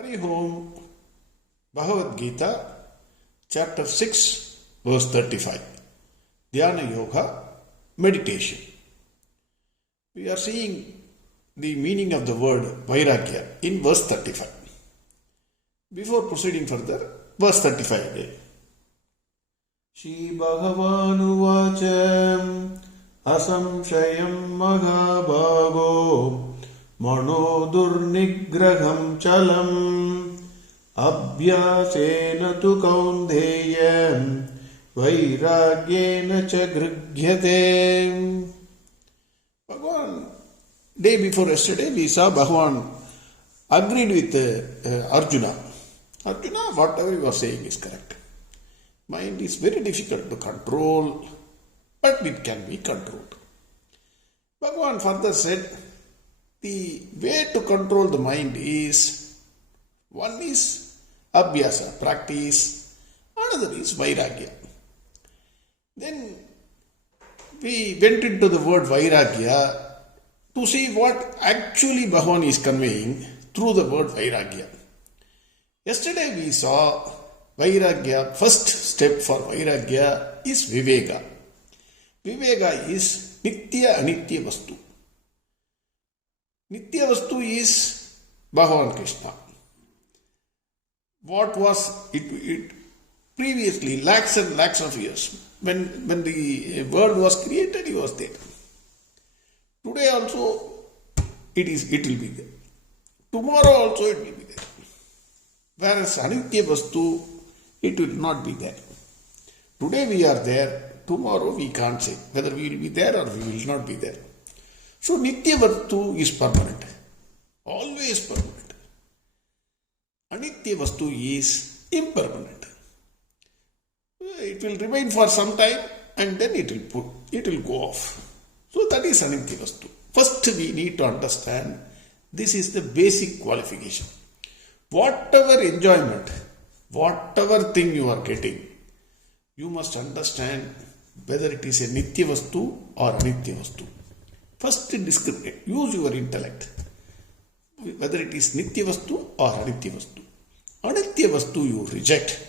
Hari Om, Bhagavad Gita, Chapter 6, verse 35. Dhyana Yoga, Meditation. We are seeing the meaning of the word Vairagya in verse 35. Before proceeding further, verse 35 again. Shri Bhagavanu Vacham Asamshayam Maghabhago Manodurnigraham Chalam Abhyasena tu Kaundeyam Vairagyena Cha Grighyate. Bhagavan, day before yesterday, we saw Bhagavan agreed with Arjuna. Arjuna, whatever you are saying is correct. Mind is very difficult to control, but it can be controlled. Bhagavan further said, the way to control the mind is, one is abhyasa, practice, another is vairagya. Then we went into the word vairagya to see what actually Bhagavan is conveying through the word vairagya. Yesterday we saw Vairagya, first step for Vairagya is Viveka. Viveka is Nitya Anitya Vastu. Nitya Vastu is Bhagavan Krishna. What was it previously, lakhs and lakhs of years, when the world was created, he was there. Today also it will be there. Tomorrow also it will be there. Whereas Anitya Vastu, it will not be there. Today we are there, tomorrow we can't say whether we will be there or we will not be there. So Nitya Vastu is permanent, always permanent. Anitya Vastu is impermanent. It will remain for some time and then it will go off. So that is Anitya Vastu. First we need to understand this is the basic qualification. Whatever enjoyment, whatever thing you are getting, you must understand whether it is a Nitya Vastu or Anitya Vastu. First discriminate, use your intellect, whether it is Nitya Vastu or Anitya Vastu. Anitya Vastu you reject,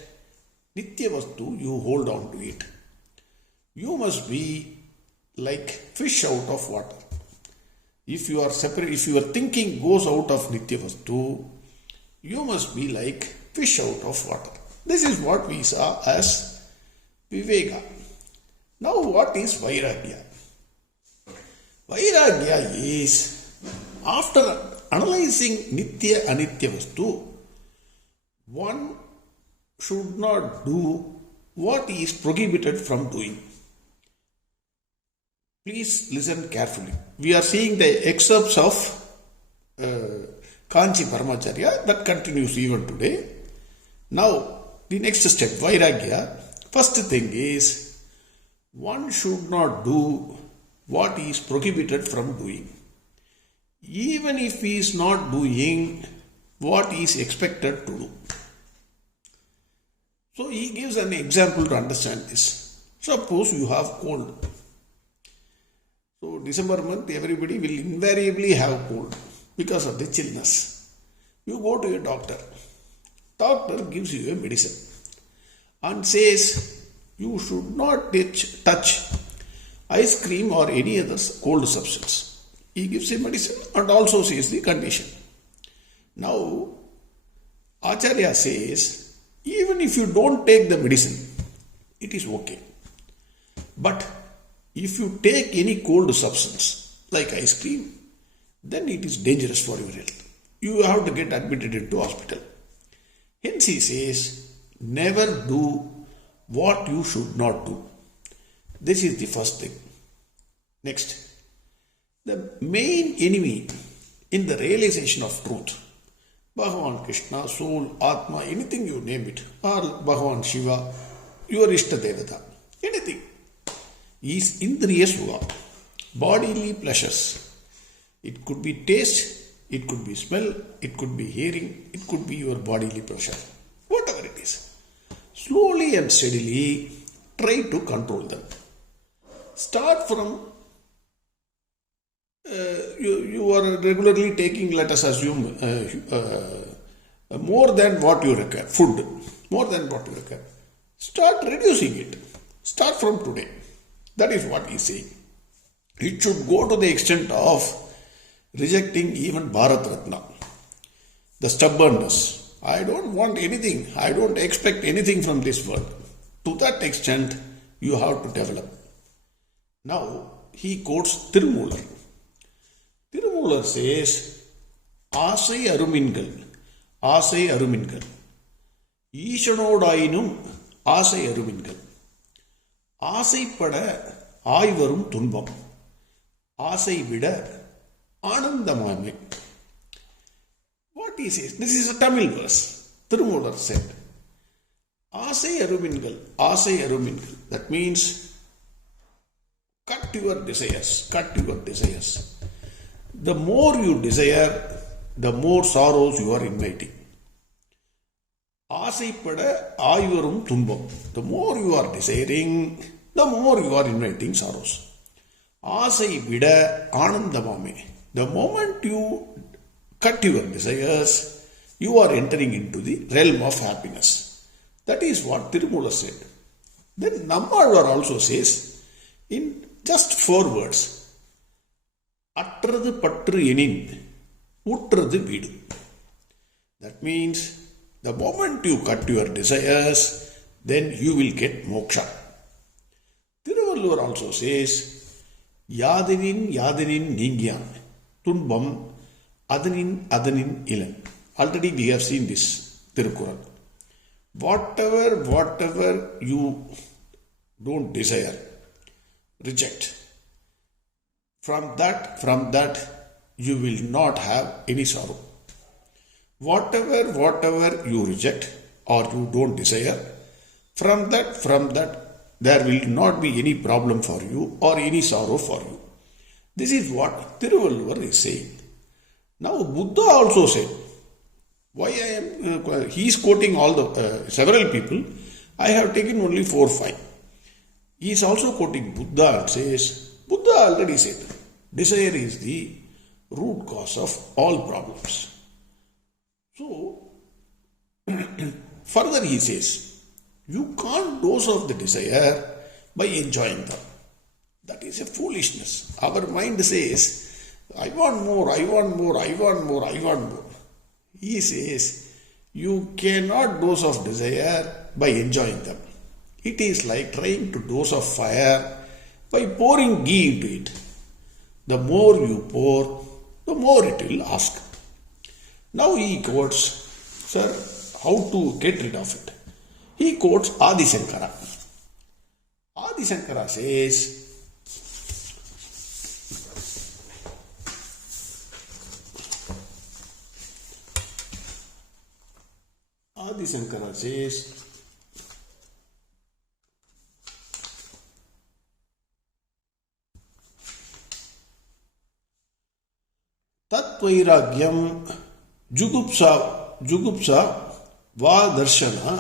Nitya Vastu you hold on to it. You must be like fish out of water. If you are separate, if your thinking goes out of Nitya Vastu, you must be like fish out of water. This is what we saw as Viveka. Now what is Vairagya? Vairagya is, after analyzing Nitya Anitya Vastu, one should not do what is prohibited from doing. Please listen carefully. We are seeing the excerpts of Kanchi Paramacharya that continues even today. Now, the next step, Vairagya, first thing is, one should not do what is prohibited from doing. Even if he is not doing what is expected to do. So, he gives an example to understand this. Suppose you have cold. So, December month, everybody will invariably have cold because of the chillness. You go to a doctor. Doctor gives you a medicine and says you should not touch ice cream or any other cold substance. He gives a medicine and also says the condition. Now, Acharya says, even if you don't take the medicine, it is okay. But if you take any cold substance like ice cream, then it is dangerous for your health. You have to get admitted into hospital. Hence he says, never do what you should not do. This is the first thing. Next, the main enemy in the realization of truth, Bhagavan Krishna, soul, Atma, anything you name it, or Bhagavan Shiva, your Ishta Devata, anything, is Indriya Sugha, bodily pleasures. It could be taste, it could be smell, it could be hearing, it could be your bodily pleasure, whatever it is. Slowly and steadily try to control them. Start from you are regularly taking, let us assume, more than what you require, food, more than what you require. Start reducing it. Start from today. That is what he is saying. It should go to the extent of rejecting even Bharat Ratna. The stubbornness. I don't want anything. I don't expect anything from this world. To that extent, you have to develop. Now, he quotes Tirumular. Tirumular says, Asai Arumingal. Asai Arumingal. ஈசனோடாயினும் ஆசை அருமின்கள். ஆசைப்பட ஆய்வரும் துன்பம். ஆசை விட ஆனந்தமாமை. What he says, this is a Tamil verse. Tirumular said, ஆசை அருமின்கள், ஆசை அருமின்கள். That means, cut your desires, cut your desires. The more you desire, the more sorrows you are inviting. ஆசைப்பட ஆய்வரும் துன்பம். The more you are desiring, the more you are inviting sorrows. ஆசை விட ஆனந்தமாமே. The moment you cut your desires, you are entering into the realm of happiness. That is what Tirumular said. Then Nammalvar also says, in just 4 words, அற்றது பற்று எனின் உற்றது வீடு. That means, the moment you cut your desires, then you will get moksha. Thiruvalluvar also says, யாதனின் யாதனின் நீங்கியான் துன்பம் அதனின் அதனின் இலன். Already we have seen this Tirukural. Whatever you don't desire, reject. From that you will not have any sorrow. Whatever you reject or you don't desire, from that there will not be any problem for you or any sorrow for you. This is what Thiruvalluvar is saying. Now Buddha also said, he is quoting all the several people. I have taken only 4 or 5. He is also quoting Buddha and says, Buddha already said, desire is the root cause of all problems. So, further he says, you can't dose off the desire by enjoying them. That is a foolishness. Our mind says, I want more, I want more, I want more, I want more. He says, you cannot dose off desire by enjoying them. It is like trying to dose off fire by pouring ghee into it. The more you pour, the more it will ask. Now he quotes, sir, how to get rid of it. He quotes Adi Shankara. Adi Shankara says, Tat Vairagyam Jugupsa Va Darshana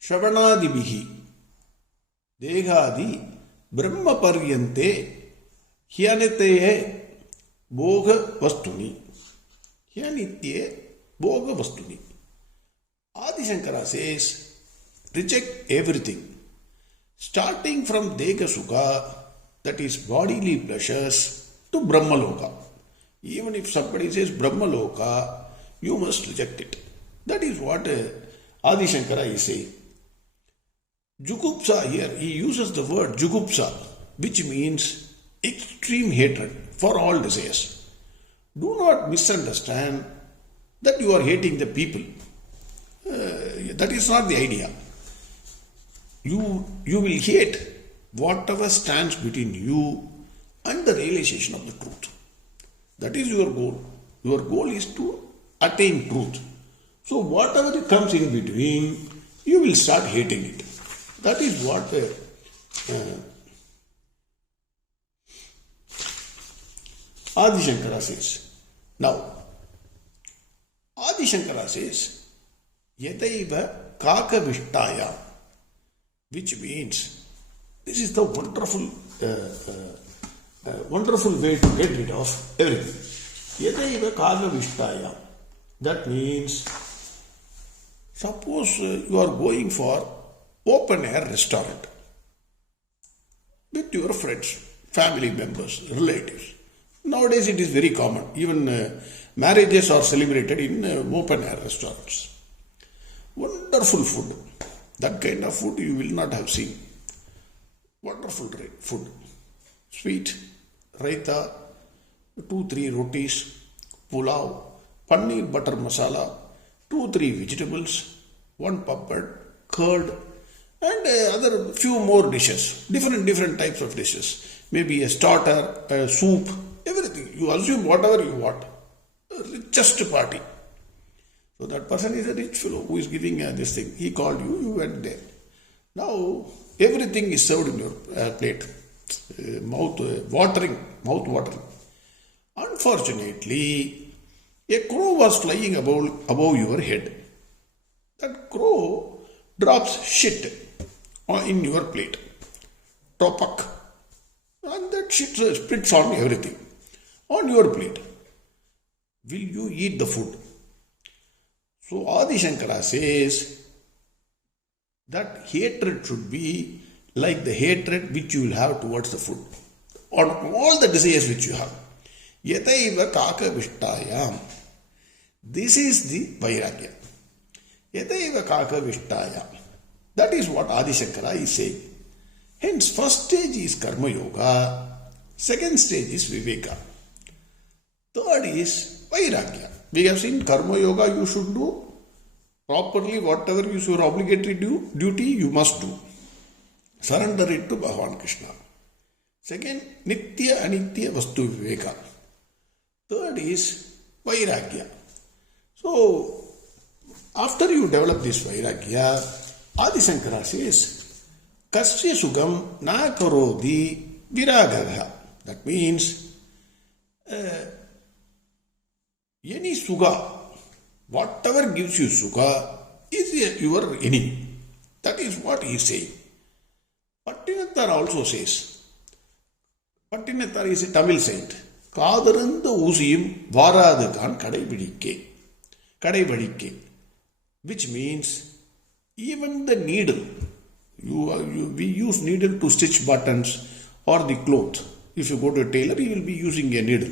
Shravanadibihi Degadi Brahma Paryante Hyanitye Bhoga Vastuni. Hyanitye Bhoga Vastuni. Adi Shankara says, reject everything. Starting from Deka Sukha, that is bodily pleasures, to Brahmaloka. Even if somebody says Brahmaloka, you must reject it. That is what Adi Shankara is saying. Jugupsa here, he uses the word Jugupsa, which means extreme hatred for all desires. Do not misunderstand that you are hating the people. That is not the idea. You will hate whatever stands between you and the realization of the truth. That is your goal. Your goal is to attain truth. So whatever comes in between, you will start hating it. That is what Adi Shankara says. Now, Adi Shankara says, Yadaiva kakavishtayam, which means this is the wonderful way to get rid of everything. Yadaiva kakavishtayam. That means Suppose you are going for open air restaurant with your friends, family members, relatives. Nowadays it is very common. Even marriages are celebrated in open air restaurants. Wonderful food. That kind of food you will not have seen. Wonderful food. Sweet, raita, 2-3 rotis, pulao, paneer butter masala, 2-3 vegetables, 1 papad, curd, and other few more dishes. Different types of dishes. Maybe a starter, a soup, everything. You assume whatever you want. Richest party. So that person is a rich fellow who is giving this thing. He called you, you went there. Now everything is served in your plate. Mouth watering. Unfortunately, a crow was flying above your head. That crow drops shit in your plate. Topak. And that shit splits on everything. On your plate. Will you eat the food? So Adi Shankara says that hatred should be like the hatred which you will have towards the food. On all the desires which you have. Yadaiva kakavishtayam. This is the Vairagya. Yadaiva kakavishtayam. That is what Adi Shankara is saying. Hence, first stage is Karma Yoga, second stage is Viveka, third is Vairagya. We have seen Karma Yoga you should do properly, whatever is your obligatory duty you must do. Surrender it to Bhagavan Krishna. Second, Nitya Anitya Vastu Viveka. Third is Vairagya. So, after you develop this Vairagya, Adi Shankara says, Kasya Sugam Na Karodi Viragaha. That means, any Suga, whatever gives you Suga, is your enemy. That is what he is saying. Pattinathar also says, Pattinathar is a Tamil saint. Kadaranda Usiyum Varadhakan Kadaividike. Which means, even the needle, we use needle to stitch buttons or the cloth. If you go to a tailor, you will be using a needle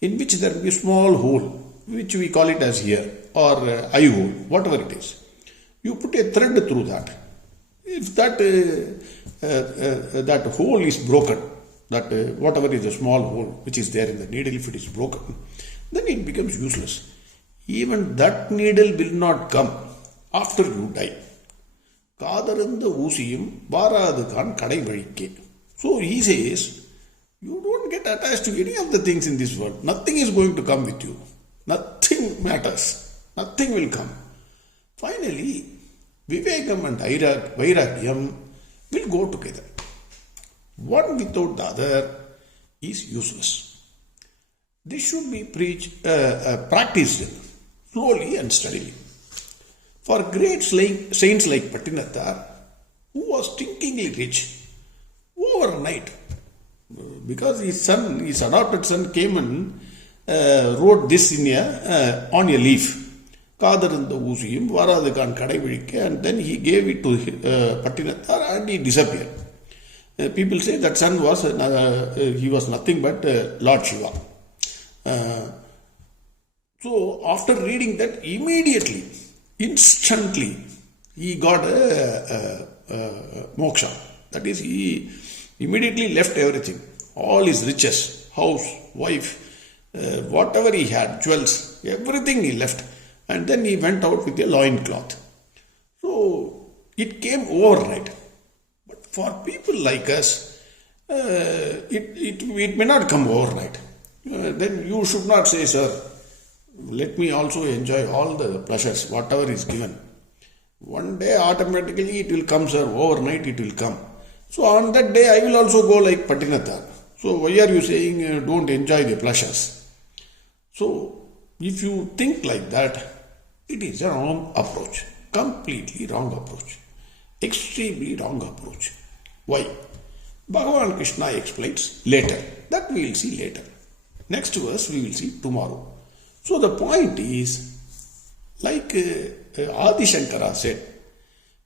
in which there will be a small hole, which we call it as here, or eye hole, whatever it is. You put a thread through that. If that hole is broken, that whatever is a small hole which is there in the needle, if it is broken, then it becomes useless. Even that needle will not come after you die. Kadaranda Usiyum Varadhakan Kadaividike. So he says, you don't get attached to any of the things in this world. Nothing is going to come with you. Nothing matters. Nothing will come. Finally, Vivekam and Vairagyam will go together. One without the other is useless. This should be practiced slowly and steadily. For great saints like Pattinathar, who was stinkingly rich, overnight, because his adopted son came and wrote this on a leaf. Kadaranda Usiyum Varadhakan Kadaividike, and then he gave it to Pattinathar and he disappeared. People say that son was he was nothing but Lord Shiva. So after reading that, immediately, instantly, he got moksha. That is, he immediately left everything, all his riches, house, wife, whatever he had, jewels, everything he left, and then he went out with a loincloth. So it came overnight. But for people like us, it may not come overnight. Then you should not say, sir, let me also enjoy all the pleasures, whatever is given. One day automatically it will come, sir. Overnight it will come. So on that day I will also go like Pattinathar. So why are you saying don't enjoy the pleasures? So if you think like that, it is a wrong approach. Completely wrong approach. Extremely wrong approach. Why? Bhagavan Krishna explains later. That we will see later. Next verse we will see tomorrow. So the point is, Like Adi Shankara said,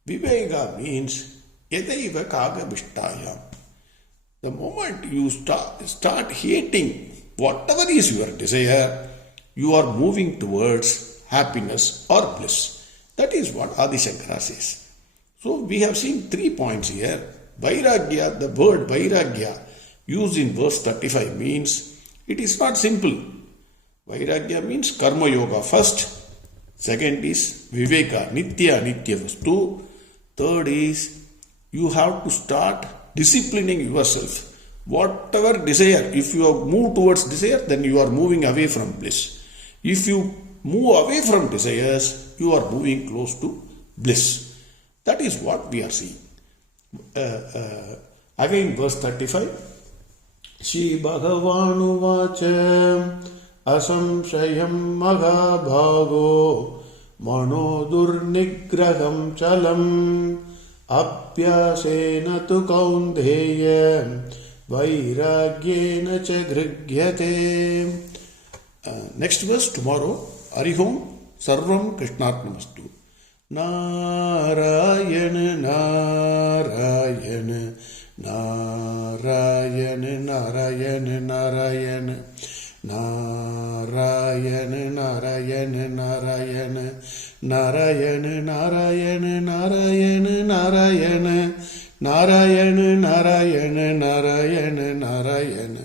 Viveka means Yadaiva kakavishtayam. The moment you start hating whatever is your desire, you are moving towards happiness or bliss. That is what Adi Shankara says. So we have seen 3 points here. Vairagya, the word Vairagya used in verse 35 means it is not simple. Vairagya means karma yoga first. Second is viveka, nitya vastu. Third is you have to start disciplining yourself. Whatever desire, if you have moved towards desire, then you are moving away from bliss. If you move away from desires, you are moving close to bliss. That is what we are seeing. Again, verse 35. Shri Bhagavanu Vacha Asamshayam Maghabhago Manodur Nigraham Chalam Apyasena tu kaundeya Vairagyena cha grhyate. Next verse tomorrow. Arihom Sarvam Krishnarpnamastu. Narayana Narayana Narayana Narayana Narayana Narayana Narayana Narayana Narayana Narayana Narayana Narayana Narayana Narayana Narayana Narayana